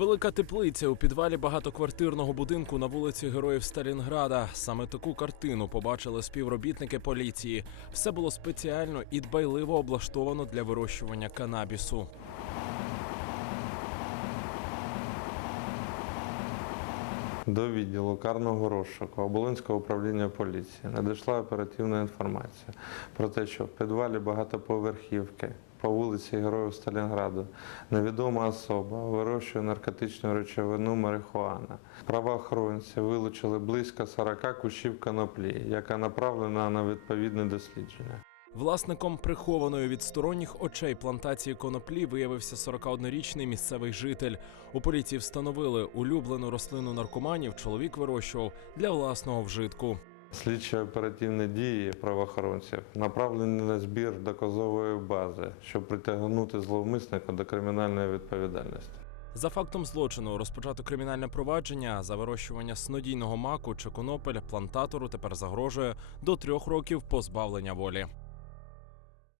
Велика теплиця у підвалі багатоквартирного будинку на вулиці Героїв Сталінграда. Саме таку картину побачили співробітники поліції. Все було спеціально і дбайливо облаштовано для вирощування канабісу. До відділу карного розшуку Оболонського управління поліції надійшла оперативна інформація про те, що в підвалі багатоповерхівки по вулиці Героїв Сталінграду невідома особа вирощує наркотичну речовину марихуана. Правоохоронці вилучили близько 40 кущів коноплі, яка направлена на відповідне дослідження. Власником прихованої від сторонніх очей плантації коноплі виявився 41-річний місцевий житель. У поліції встановили улюблену рослину наркоманів. Чоловік вирощував для власного вжитку. Слідчі оперативні дії правоохоронців направлені на збір доказової бази, щоб притягнути зловмисника до кримінальної відповідальності. За фактом злочину розпочато кримінальне провадження за вирощування снодійного маку чи конопель плантатору тепер загрожує до трьох років позбавлення волі.